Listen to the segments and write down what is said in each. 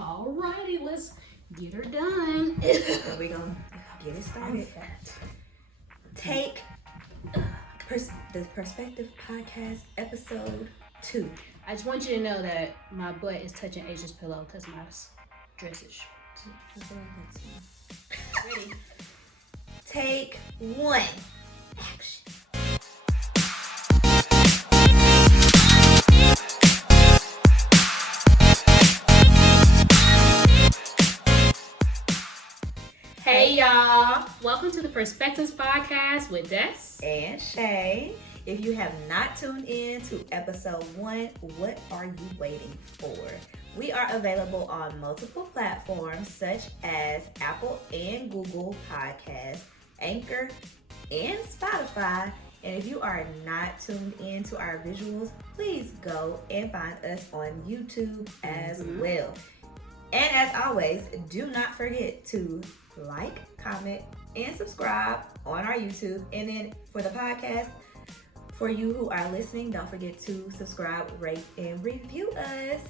Alrighty, let's get her done. We're going to get it started. Take the Perspective Podcast, episode 2. I just want you to know that my butt is touching Asia's pillow because my dressage. Ready? Take 1. Action. Hey y'all, welcome to the Perspectives Podcast with Des and Shay. If you have not tuned in to episode 1, what are you waiting for? We are available on multiple platforms such as Apple and Google Podcasts, Anchor, and Spotify. And if you are not tuned in to our visuals, please go and find us on YouTube as well. And as always, do not forget to like, comment, and subscribe on our YouTube. And then for the podcast, for you who are listening, don't forget to subscribe, rate, and review us.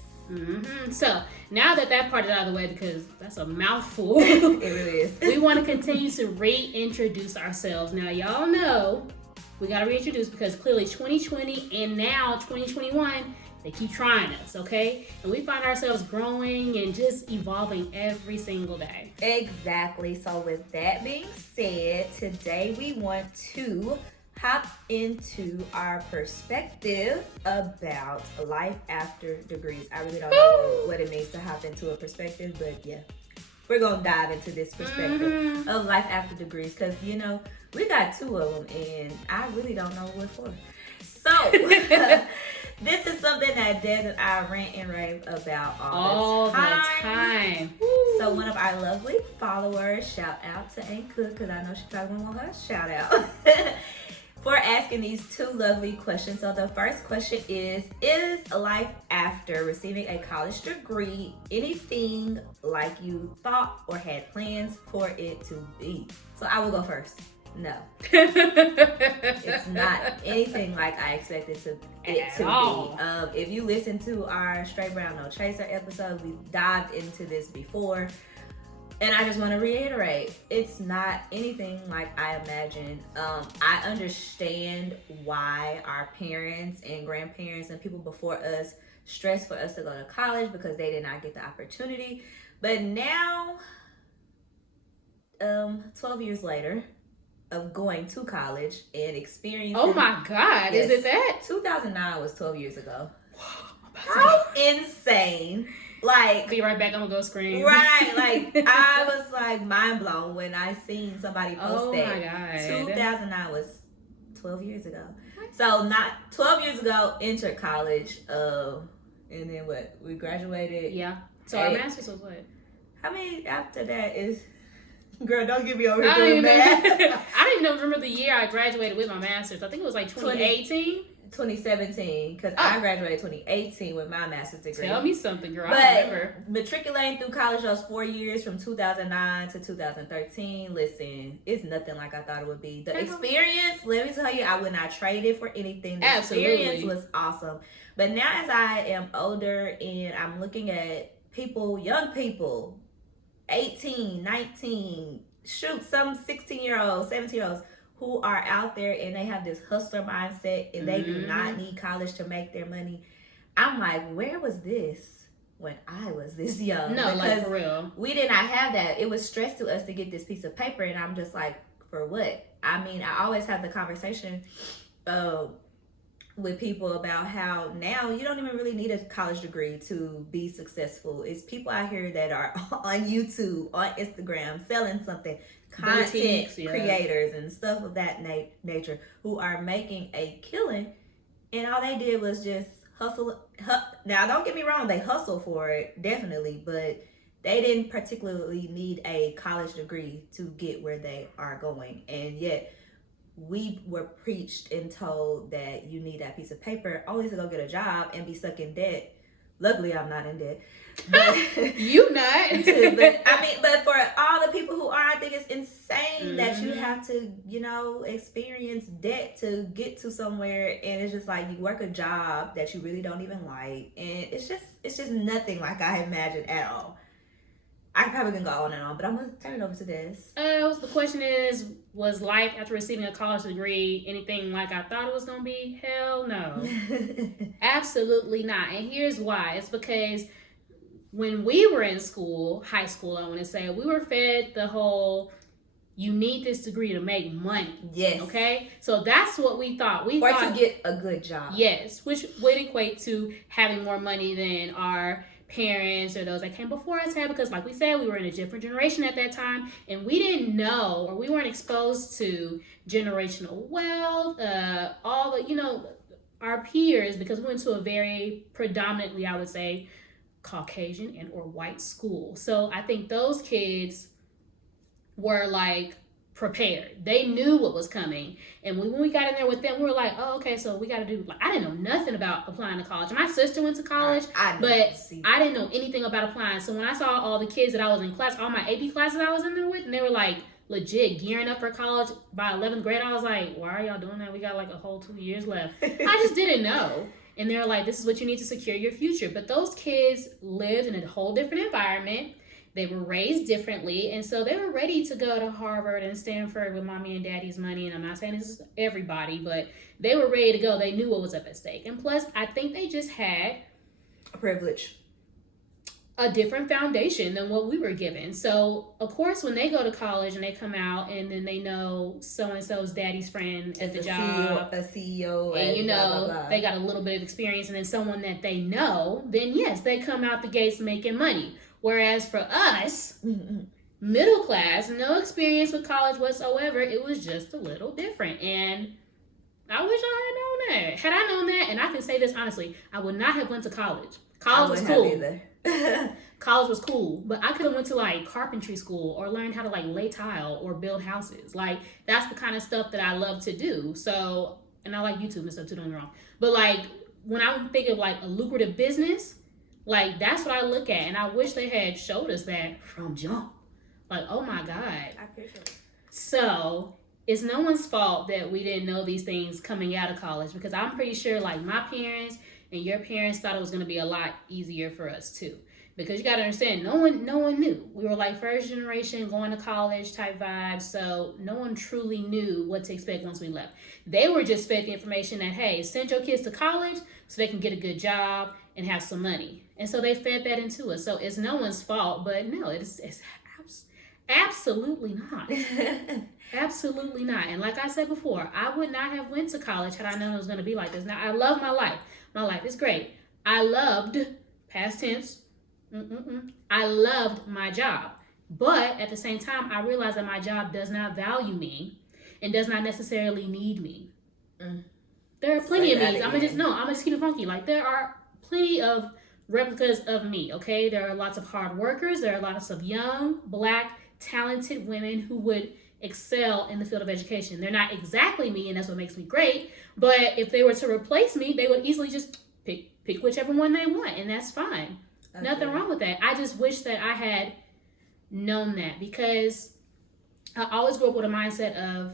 So now that part is out of the way, because that's a mouthful, it really is. We want to continue to reintroduce ourselves. Now, y'all know we got to reintroduce because clearly 2020 and now 2021, they keep trying us, okay? And we find ourselves growing and just evolving every single day. Exactly. So with that being said, today we want to hop into our perspective about life after degrees. I really don't know what it means to hop into a perspective, but yeah, we're going to dive into this perspective of life after degrees because, you know, we got 2 of them and I really don't know what for. So this is something that Des and I rant and rave about all the time. So one of our lovely followers, shout out to Aunt Cook, because I know she probably won't want her shout out, for asking these 2 lovely questions. So the first question is life after receiving a college degree anything like you thought or had plans for it to be? So I will go first. No. It's not anything like I expected it to be. If you listen to our Straight Brown No Chaser episode, we dived into this before. And I just want to reiterate, it's not anything like I imagined. I understand why our parents and grandparents and people before us stressed for us to go to college because they did not get the opportunity. But now, 12 years later, of going to college and experiencing. Oh my God, yes, is it that? 2009 was 12 years ago. How insane. Like, be right back, I'm gonna go scream. Right, like I was like mind blown when I seen somebody post that. Oh my God. 2009 was 12 years ago. So not 12 years ago, entered college, and then what? We graduated. Yeah. So our master's was what? How many after that is? Girl, don't get me over here doing that. I didn't even remember the year I graduated with my master's. I think it was like 2018. 2017, because I graduated 2018 with my master's degree. Tell me something, girl. But I remember. Matriculating through college those 4 years from 2009 to 2013, listen, it's nothing like I thought it would be. The experience, let me tell you, I would not trade it for anything. The experience was awesome. But now as I am older and I'm looking at people, young people, 18, 19, shoot, some 16-year-olds, 17-year-olds who are out there and they have this hustler mindset and they do not need college to make their money. I'm like, where was this when I was this young? No, because like for real. We did not have that. It was stress to us to get this piece of paper and I'm just like, for what? I mean, I always have the conversation with people about how now you don't even really need a college degree to be successful. It's people out here that are on YouTube, on Instagram, selling something, content boutiques, creators and stuff of that nature who are making a killing, and all they did was just hustle. Now, don't get me wrong, they hustle for it, definitely, but they didn't particularly need a college degree to get where they are going, and yet we were preached and told that you need that piece of paper only to go get a job and be stuck in debt. Luckily, I'm not in debt. But you not. but for all the people who are, I think it's insane thinking that you have to, experience debt to get to somewhere, and it's just like you work a job that you really don't even like, and it's just nothing like I imagined at all. I probably can go on and on, but I'm gonna turn it over to this. The question is, was life after receiving a college degree anything like I thought it was gonna be? Hell no. Absolutely not. And here's why. It's because when we were in school, high school, I want to say, we were fed the whole, you need this degree to make money. Yes. Okay? So that's what we thought. Or to get a good job. Yes, which would equate to having more money than our parents or those that came before us had, because like we said, we were in a different generation at that time, and we didn't know, or we weren't exposed to generational wealth, all the, our peers, because we went to a very predominantly, I would say, Caucasian and or white school. So I think those kids were like prepared. They knew what was coming. And when we got in there with them, we were like, oh, okay, so we got to do, like, I didn't know nothing about applying to college. My sister went to college, but I didn't know anything about applying. So when I saw all the kids that I was in class, all my AP classes I was in there with, and they were like legit gearing up for college by 11th grade, I was like, why are y'all doing that? We got like a whole 2 years left. I just didn't know. And they're like, this is what you need to secure your future. But those kids lived in a whole different environment. They were raised differently, and so they were ready to go to Harvard and Stanford with mommy and daddy's money. And I'm not saying this is everybody, but they were ready to go. They knew what was up at stake. And plus, I think they just had a privilege, a different foundation than what we were given. So, of course, when they go to college and they come out and then they know so-and-so's daddy's friend at the job, a CEO, and blah, blah, blah. They got a little bit of experience, and then someone that they know, then yes, they come out the gates making money. Whereas for us, middle class, no experience with college whatsoever, it was just a little different. And I wish I had known that. Had I known that, and I can say this honestly, I would not have went to college. College was cool. College was cool, but I could have went to like carpentry school or learned how to like lay tile or build houses. Like, that's the kind of stuff that I love to do. So, and I like YouTube and stuff too, don't get me wrong. But like, when I think of like a lucrative business, like, that's what I look at, and I wish they had showed us that from jump. Like, oh my God. I appreciate it. So, it's no one's fault that we didn't know these things coming out of college, because I'm pretty sure, like, my parents and your parents thought it was going to be a lot easier for us, too. Because you got to understand, no one knew. We were, like, first generation going to college type vibes, so no one truly knew what to expect once we left. They were just fed the information that, hey, send your kids to college so they can get a good job and have some money. And so they fed that into us. So it's no one's fault, but no, it's absolutely not. Absolutely not. And like I said before, I would not have went to college had I known it was going to be like this. Now, I love my life. My life is great. I loved, past tense, I loved my job. But at the same time, I realized that my job does not value me and does not necessarily need me. There are plenty of me's. I'm going to just keep it funky. Like, there are plenty of replicas of me, okay? There are lots of hard workers. There are lots of young, Black, talented women who would excel in the field of education. They're not exactly me, and that's what makes me great. But if they were to replace me, they would easily just pick whichever one they want, and that's fine. Okay. Nothing wrong with that. I just wish that I had known that, because I always grew up with a mindset of,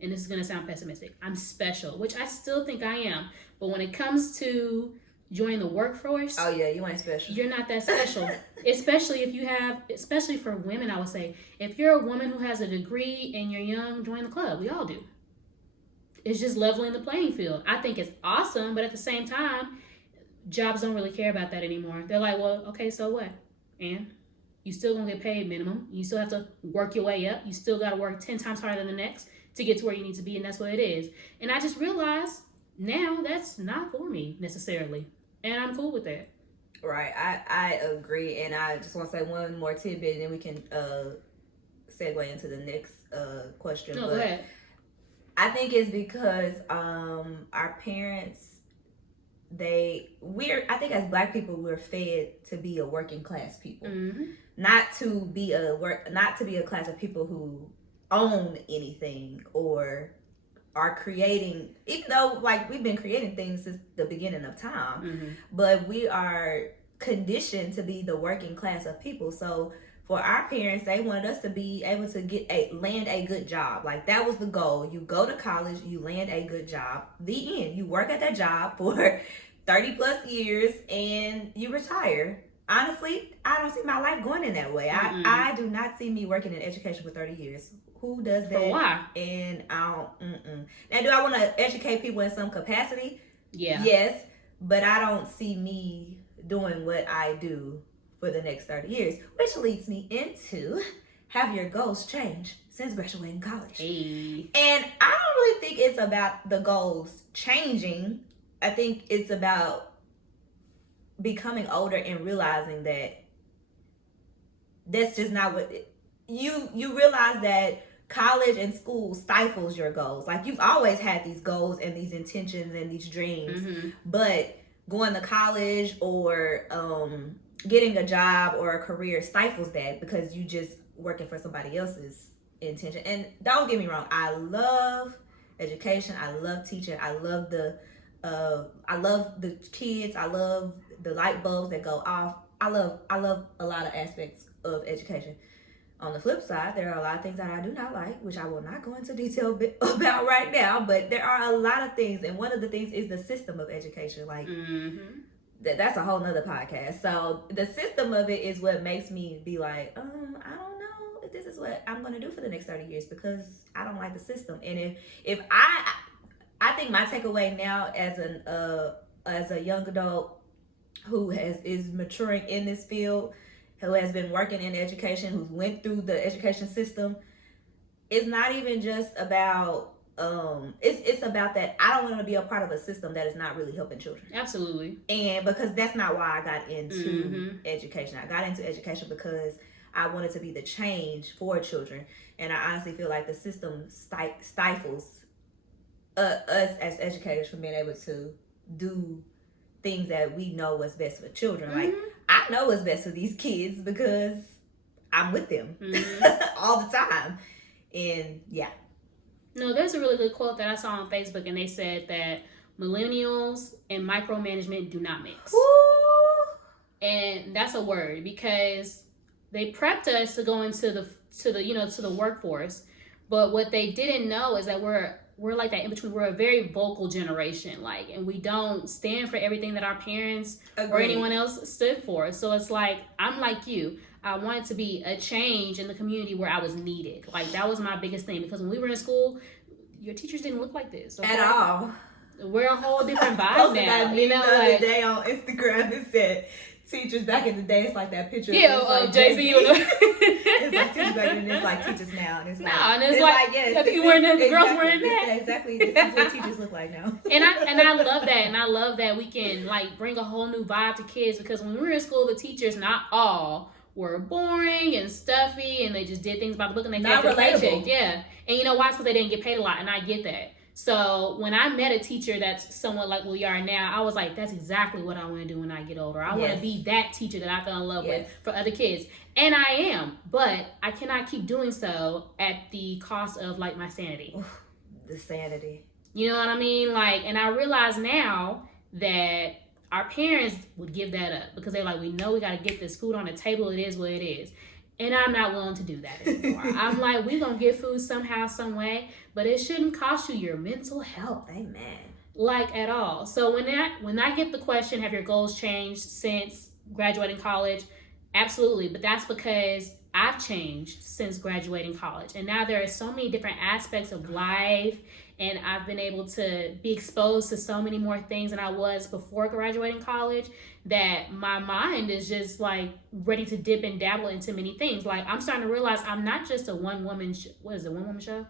and this is going to sound pessimistic, I'm special, which I still think I am. But when it comes to join the workforce, oh yeah, you ain't special. You're not that special. Especially for women, I would say, if you're a woman who has a degree and you're young, join the club. We all do. It's just leveling the playing field. I think it's awesome, but at the same time, jobs don't really care about that anymore. They're like, well, okay, so what? And you still gonna get paid minimum. You still have to work your way up. You still gotta work 10 times harder than the next to get to where you need to be, and that's what it is. And I just realized now that's not for me necessarily. And I'm cool with that. Right. I agree. And I just want to say one more tidbit, and then we can segue into the next question. No, go ahead. I think it's because our parents, I think as Black people, we're fed to be a working class people. Not to be a class of people who own anything or are creating, even though like we've been creating things since the beginning of time, but we are conditioned to be the working class of people. So for our parents, they wanted us to be able to land a good job. Like, that was the goal. You go to college, you land a good job. The end. You work at that job for 30 plus years and you retire. Honestly, I don't see my life going in that way. I do not see me working in education for 30 years. Who does that? For why? And I don't. Now, do I want to educate people in some capacity? Yeah. Yes, but I don't see me doing what I do for the next 30 years, which leads me into, have your goals changed since graduating college? Hey. And I don't really think it's about the goals changing. I think it's about becoming older and realizing that that's just not what you realize that college and school stifles your goals. Like, you've always had these goals and these intentions and these dreams, but going to college or getting a job or a career stifles that because you just working for somebody else's intention. And don't get me wrong, I love education, I love teaching, I love the kids, I love the light bulbs that go off. I love a lot of aspects of education. On the flip side, there are a lot of things that I do not like, which I will not go into detail about right now, but there are a lot of things, and one of the things is the system of education. Like, that's a whole nother podcast. So the system of it is what makes me be like, I don't know if this is what I'm going to do for the next 30 years, because I don't like the system. And if I think my takeaway now as a young adult who is maturing in this field, who has been working in education, who went through the education system, it's not even just about it's about that I don't want to be a part of a system that is not really helping children. Absolutely. And because that's not why I got into education. I got into education because I wanted to be the change for children. And I honestly feel like the system stifles us as educators from being able to do things that we know what's best for children. Like, I know what's best for these kids because I'm with them all the time. And yeah. No, there's a really good quote that I saw on Facebook, and they said that millennials and micromanagement do not mix. Ooh. And that's a word, because they prepped us to go into the workforce, but what they didn't know is that we're like that in between. We're a very vocal generation, like, and we don't stand for everything that our parents or anyone else stood for. So it's like, I'm like you. I wanted to be a change in the community where I was needed. Like, that was my biggest thing, because when we were in school, your teachers didn't look like this. Okay? At all. We're a whole different vibe now. You know, the like, other day on Instagram, it said teachers back in the day. It's like that picture. Yeah, like Jay-Z. It's like teachers back then, and it's like teachers now. And it's like, and it's like yes, the girls wearing that. Exactly. This is what teachers look like now. And I love that. And I love that we can, like, bring a whole new vibe to kids, because when we were in school, the teachers, not all, were boring and stuffy, and they just did things by the book, and they got their paycheck. Yeah. And you know why? It's because they didn't get paid a lot, and I get that. So when I met a teacher that's somewhat like we are now, I was like, that's exactly what I want to do when I get older. I want to be that teacher that I fell in love with for other kids. And I am, but I cannot keep doing so at the cost of, like, my sanity. Oof, the sanity. You know what I mean? Like, and I realize now that our parents would give that up, because they're like, we know we got to get this food on the table. It is what it is. And I'm not willing to do that anymore. I'm like, we're going to get food somehow, some way, but it shouldn't cost you your mental health. Amen. Like, at all. So when I get the question, have your goals changed since graduating college? Absolutely. But that's because I've changed since graduating college. And now there are so many different aspects of life, and I've been able to be exposed to so many more things than I was before graduating college, that my mind is just, like, ready to dip and dabble into many things. Like, I'm starting to realize I'm not just a one-woman one-woman show?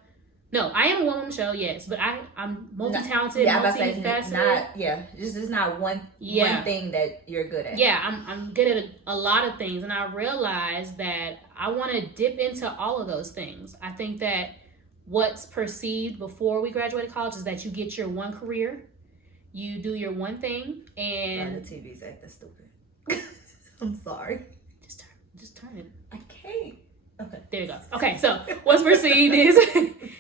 No, I am a one-woman show, yes, but I'm multi-talented, multifaceted. Just not one thing that you're good at. Yeah, I'm good at a lot of things, and I realized that I want to dip into all of those things. I think that what's perceived before we graduated college is that you get your one career, you do your one thing, and the TV's acting stupid. I'm sorry. Just turn it. I can't. Okay. There you go. Okay, so what's perceived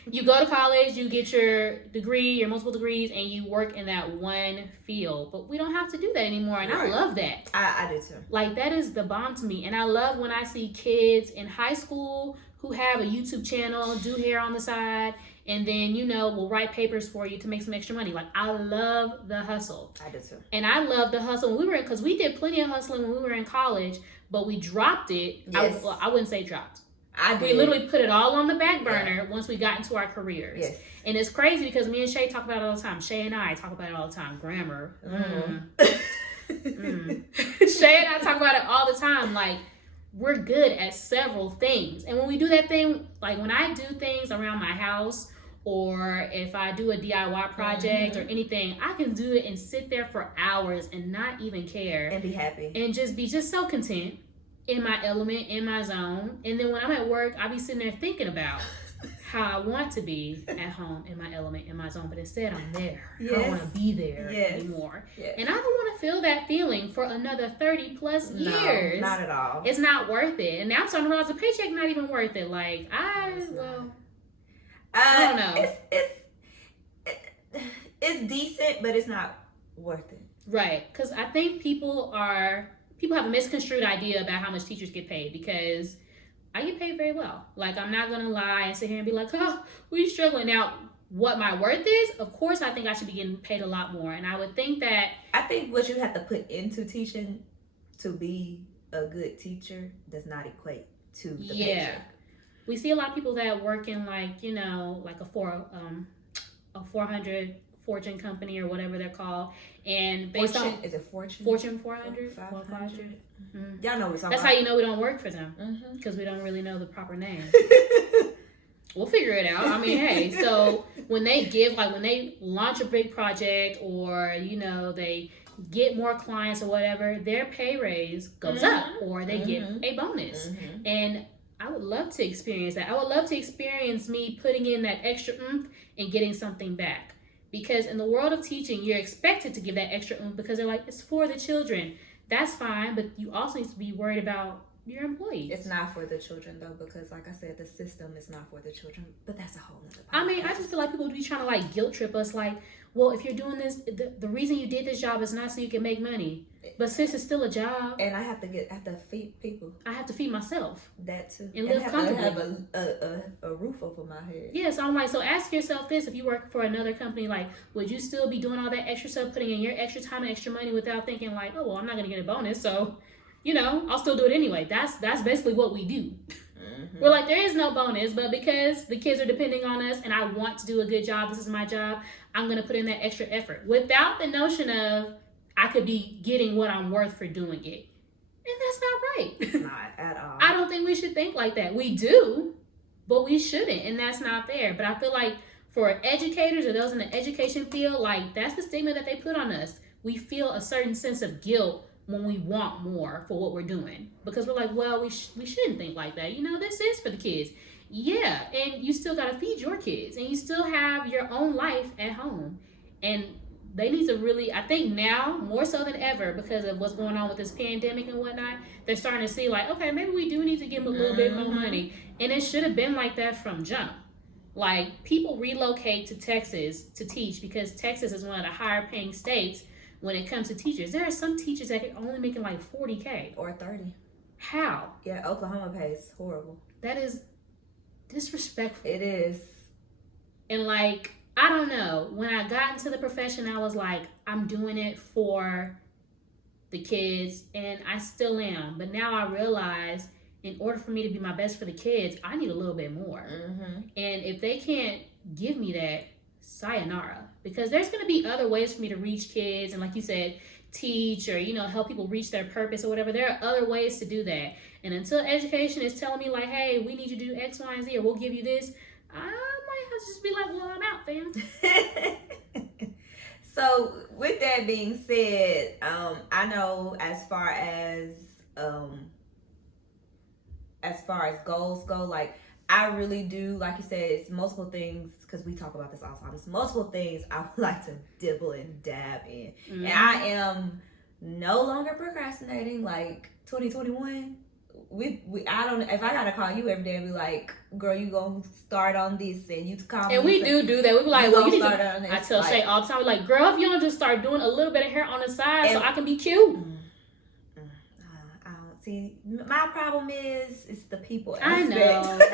You go to college, you get your degree, your multiple degrees, and you work in that one field. But we don't have to do that anymore, and I love that. I do too. Like, that is the bomb to me. And I love when I see kids in high school who have a YouTube channel, do hair on the side, and then, will write papers for you to make some extra money. Like, I love the hustle. I do too. And I love the hustle when because we did plenty of hustling when we were in college, but we dropped it. Yes. I wouldn't say dropped. We literally put it all on the back burner once we got into our careers. Yes. And it's crazy because me and Shay talk about it all the time. Shay and I talk about it all the time. Grammar. Shay and I talk about it all the time. Like, we're good at several things. And when we do that thing, like when I do things around my house, or if I do a DIY project or anything, I can do it and sit there for hours and not even care. And be happy. And just be so content in my element, in my zone. And then when I'm at work, I'll be sitting there thinking about how I want to be at home in my element, in my zone. But instead, I'm there. Yes. I don't want to be there anymore. Yes. And I don't want to feel that feeling for another 30 plus years. No, not at all. It's not worth it. And now I'm starting to realize the paycheck not even worth it. Like, I don't know. It's decent, but it's not worth it. Right. Because I think people have a misconstrued idea about how much teachers get paid, because I get paid very well. Like, I'm not going to lie and sit here and be like, oh, we're struggling. Now, what my worth is, of course, I think I should be getting paid a lot more. And I would think that... I think what you have to put into teaching to be a good teacher does not equate to the paycheck. We see a lot of people that work in like a 400 Fortune company or whatever they're called, and based on is it Fortune 400 500. Y'all know what that's how you know we don't work for them, because we don't really know the proper name. We'll figure it out. I mean, hey, so when they launch a big project, or they get more clients or whatever, their pay raise goes up, or they get a bonus. And I would love to experience that. I would love to experience me putting in that extra oomph and getting something back. Because in the world of teaching, you're expected to give that extra oomph because they're like, it's for the children. That's fine, but you also need to be worried about your employees. It's not for the children, though, because like I said, the system is not for the children. But that's a whole other podcast. I mean, I just feel like people would be trying to like guilt trip us, like, well, if you're doing this, the reason you did this job is not so you can make money. But since it's still a job, and I have to feed people. I have to feed myself. That too. And live comfortably. Have a roof over my head. Yeah, so I'm like, so ask yourself this: if you work for another company, like, would you still be doing all that extra stuff, putting in your extra time and extra money without thinking like, oh, well, I'm not gonna get a bonus, so I'll still do it anyway. That's basically what we do. We're like, there is no bonus, but because the kids are depending on us and I want to do a good job, this is my job, I'm going to put in that extra effort without the notion of I could be getting what I'm worth for doing it. And that's not right. It's not at all. I don't think we should think like that. We do, but we shouldn't, and that's not fair. But I feel like for educators or those in the education field, like, that's the stigma that they put on us. We feel a certain sense of guilt when we want more for what we're doing, because we're like, well, we shouldn't think like that. This is for the kids. Yeah, and you still got to feed your kids, and you still have your own life at home. And they need to really, I think now, more so than ever, because of what's going on with this pandemic and whatnot, they're starting to see like, okay, maybe we do need to give them a little bit more money. And it should have been like that from jump. Like, people relocate to Texas to teach because Texas is one of the higher paying states when it comes to teachers. There are some teachers that are only making like $40K. Or 30. How? Yeah, Oklahoma pays horrible. That is disrespectful. It is. And like, I don't know. When I got into the profession, I was like, I'm doing it for the kids, and I still am. But now I realize, in order for me to be my best for the kids, I need a little bit more. And if they can't give me that, sayonara. Because there's going to be other ways for me to reach kids, and like you said, teach or help people reach their purpose or whatever. There are other ways to do that. And until education is telling me like, hey, we need you to do X, Y, and Z, or we'll give you this, I might have to just be like, well, I'm out, fam. So with that being said, I know as far as goals go, like, I really do, like you said, it's multiple things, because we talk about this all the time. It's multiple things I would like to dibble and dab in. And I am no longer procrastinating. Like, 2021, I don't, if I gotta call you every day and be like, girl, you gonna start on this, and you call me. And we do that. We be like, well, you need start to. on this. I tell like, Shay all the time, like, girl, if you don't just start doing a little bit of hair on the side so I can be cute. I don't see. My problem is, it's the people I aspect. know.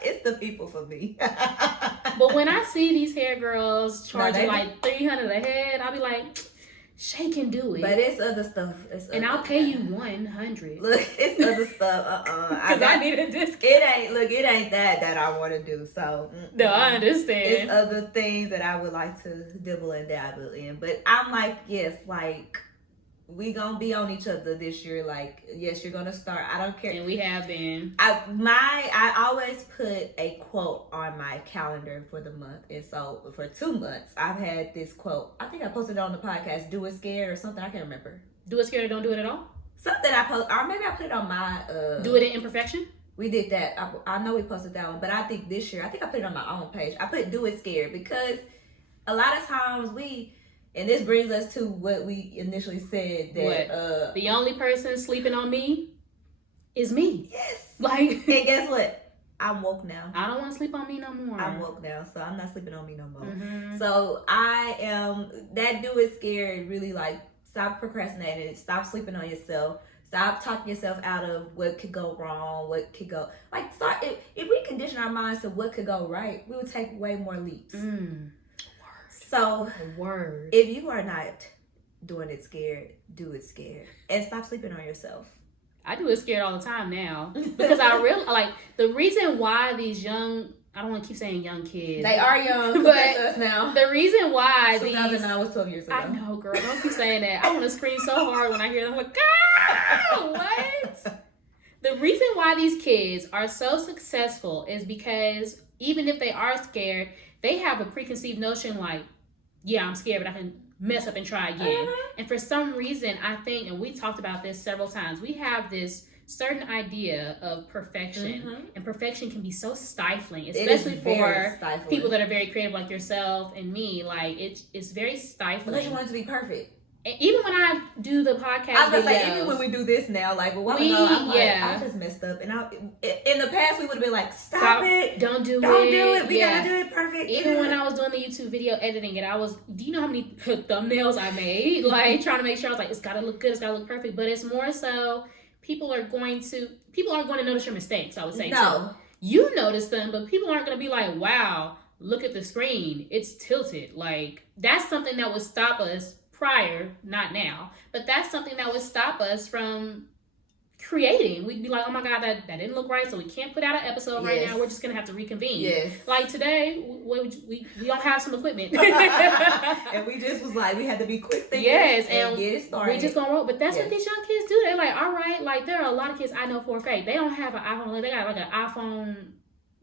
It's the people for me. But when I see these hair girls charging like $300 a head, I'll be like, Shay can do it. But it's other stuff. And I'll pay you $100. Look, it's other stuff. Because I need a discount. It ain't that I want to do. So no, I understand. It's other things that I would like to dibble and dabble in. But I'm like, yes, like, we gonna be on each other this year. Like, yes, you're gonna start. I don't care. And we have been. I always put a quote on my calendar for the month, and so for 2 months I've had this quote. I think I posted it on the podcast. Do it scared or something. I can't remember. Do it scared or don't do it at all. Something I post, or maybe I put it on my. Do it in imperfection. We did that. I know we posted that one, but I think this year I put it on my own page. I put do it scared because a lot of times and this brings us to what we initially said, that the only person sleeping on me is me. Yes. Like, and guess what? I'm woke now. I don't want to sleep on me no more. I'm woke now, so I'm not sleeping on me no more. Mm-hmm. So I am that do it scared. Really, like, stop procrastinating. Stop sleeping on yourself. Stop talking yourself out of what could go wrong, what could go. Like, start if we condition our minds to what could go right, we would take way more leaps. So, if you are not doing it scared, do it scared. And stop sleeping on yourself. I do it scared all the time now. Because I really, like, the reason why these young, I don't want to keep saying young kids. They are young, but us now. The reason why 2009 was 12 years ago. I know, girl. Don't keep saying that. I want to scream so hard when I hear them. I'm like, God, what? The reason why these kids are so successful is because even if they are scared, they have a preconceived notion like, yeah, I'm scared, but I can mess up and try again. And for some reason, I think, and we talked about this several times, we have this certain idea of perfection. And perfection can be so stifling, especially for people that are very creative like yourself and me. Like, it's very stifling. Because you want it to be perfect. And even when I do the podcast I was gonna say, even when we do this now, like, a while ago, I'm like, I just messed up. And in the past, we would have been like, stop it. Don't do it. We gotta do it perfect. Even when I was doing the YouTube video editing it, do you know how many thumbnails I made? Like, trying to make sure I was like, it's gotta look good, it's gotta look perfect. But it's more so, people aren't going to notice your mistakes, I would say. No. Too. You notice them, but people aren't gonna be like, wow, look at the screen, it's tilted. Like, that's something that would stop us prior, not now, but that's something that would stop us from creating. We'd be like, oh my God, that didn't look right, so we can't put out an episode right now. We're just gonna have to reconvene. Yes. Like today, we don't have some equipment. And we just was like, we had to be quick thinkers. Yes, and get it started. We just gonna roll. But that's what these young kids do. They're like, all right, like, there are a lot of kids I know for a fact, they don't have an iPhone. They got like an iPhone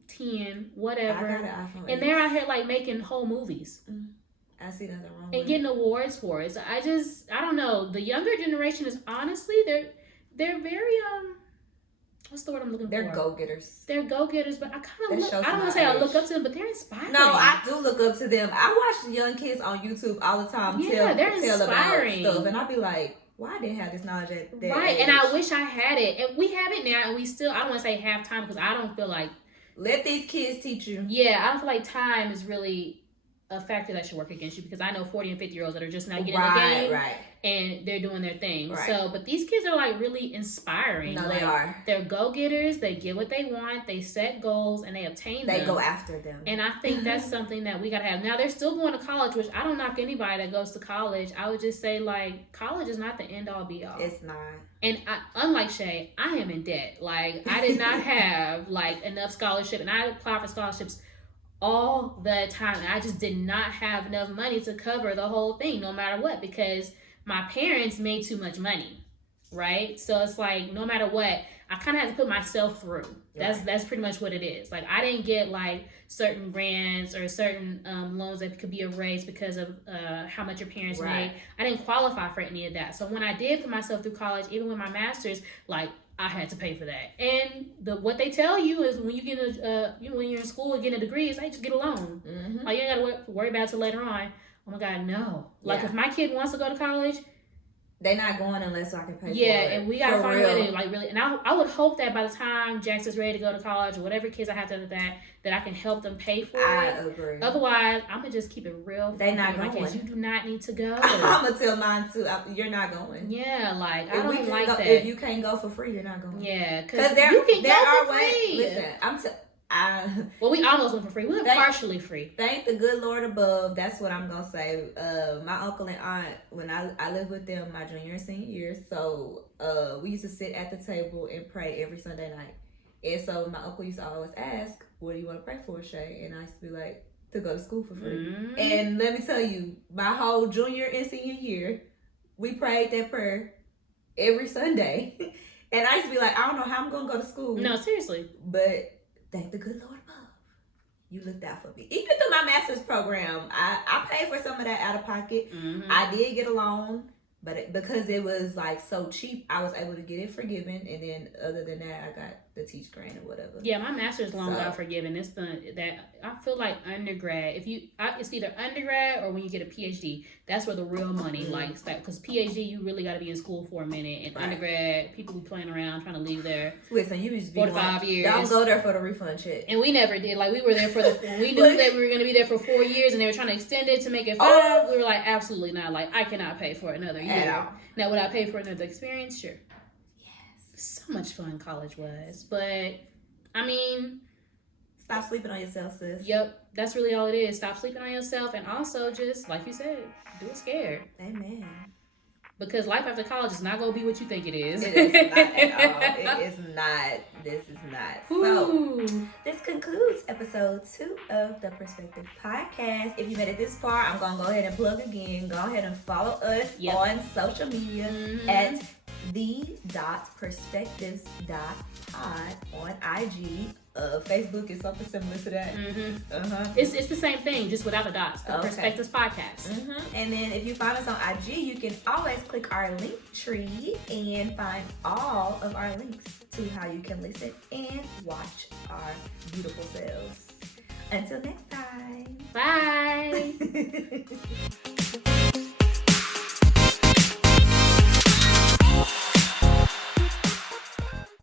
10, whatever. I got an iPhone 8. And they're out here like making whole movies. I see nothing wrong with and getting awards for it. So I don't know. The younger generation is honestly, they're very what's the word I'm looking for? They're go-getters. They're go-getters, but I kind of I don't want to say I look up to them, but they're inspiring. No, I do look up to them. I watch young kids on YouTube all the time they're inspiring. About stuff, and I'll be like, why I didn't have this knowledge at that right, age? And I wish I had it. And we have it now, and we still, I don't want to say have time, because I don't feel like... Let these kids teach you. Yeah, I don't feel like time is really a factor that should work against you, because I know 40 and 50-year-olds that are just not getting the game, and they're doing their thing. Right. So, but these kids are like really inspiring. No, like, they are. They're go-getters. They get what they want. They set goals and they obtain them. They go after them. And I think that's something that we gotta have. Now they're still going to college, which I don't knock anybody that goes to college. I would just say, like, college is not the end all be all. It's not. And unlike Shay, I am in debt. Like, I did not have like enough scholarship, and I applied for scholarships all the time. And I just did not have enough money to cover the whole thing, no matter what, because my parents made too much money, right? So it's like, no matter what, I kind of had to put myself through. That's pretty much what it is. Like, I didn't get like certain grants or certain loans that could be erased because of how much your parents made. I didn't qualify for any of that. So when I did put myself through college, even with my master's, like, I had to pay for that. And what they tell you is when you get when you're in school and getting a degree, is, hey, just get a loan. Mm-hmm. Like, you ain't got to worry about it till later on. Oh my God, no. Like, if my kid wants to go to college, They not going unless I can pay for it. Yeah, and we gotta For find a real. way to like really. And I would hope that by the time Jackson's ready to go to college or whatever kids I have to do that I can help them pay for I it. agree. Otherwise, I'm gonna just keep it real. They not my going. kids. You do not need to go. I'm gonna tell mine too. You're not going. Yeah, like I If we don't can like go, that. If you can't go for free, you're not going. Yeah, Because you can there go are for ways. free. Listen, well, we almost went for free. We went partially free. Thank the good Lord above. That's what I'm gonna say. My uncle and aunt, when I lived with them my junior and senior year, so we used to sit at the table and pray every Sunday night. And so my uncle used to always ask, "What do you want to pray for, Shay?" And I used to be like, "To go to school for free." Mm-hmm. And let me tell you, my whole junior and senior year, we prayed that prayer every Sunday. And I used to be like, I don't know how I'm gonna go to school. No, seriously. But thank the good Lord above. You looked out for me. Even through my master's program, I paid for some of that out of pocket. Mm-hmm. I did get a loan, but because it was like so cheap, I was able to get it forgiven. And then other than that, I got the teach grant or whatever. Yeah, my master's loan got forgiven. It's that I feel like undergrad. It's either undergrad or when you get a PhD. That's where the real money lies. Because PhD, you really got to be in school for a minute. And undergrad, people be playing around trying to leave there. Listen, you used to be 45 years. Don't go there for the refund check. And we never did. Like we were there we knew that we were going to be there for 4 years, and they were trying to extend it to make it 5. We were like, absolutely not. Like I cannot pay for another year. Now, would I pay for another experience? Sure. So much fun college was, but I mean, stop sleeping on yourself, sis. Yep, that's really all it is. Stop sleeping on yourself, and also just like you said, do it scared. Amen. Because life after college is not gonna be what you think it is. It is not at all. It is not. This is not. Ooh. So this concludes episode 2 of the Perspective Podcast. If you made it this far, I'm gonna go ahead and plug again. Go ahead and follow us on social media at the.perspectives.pod on IG. Facebook is something similar to that. It's the same thing, just without the dots. The Perspectives Podcast. And then if you find us on IG, you can always click our link tree and find all of our links to how you can listen and watch our beautiful selves. Until next time. Bye.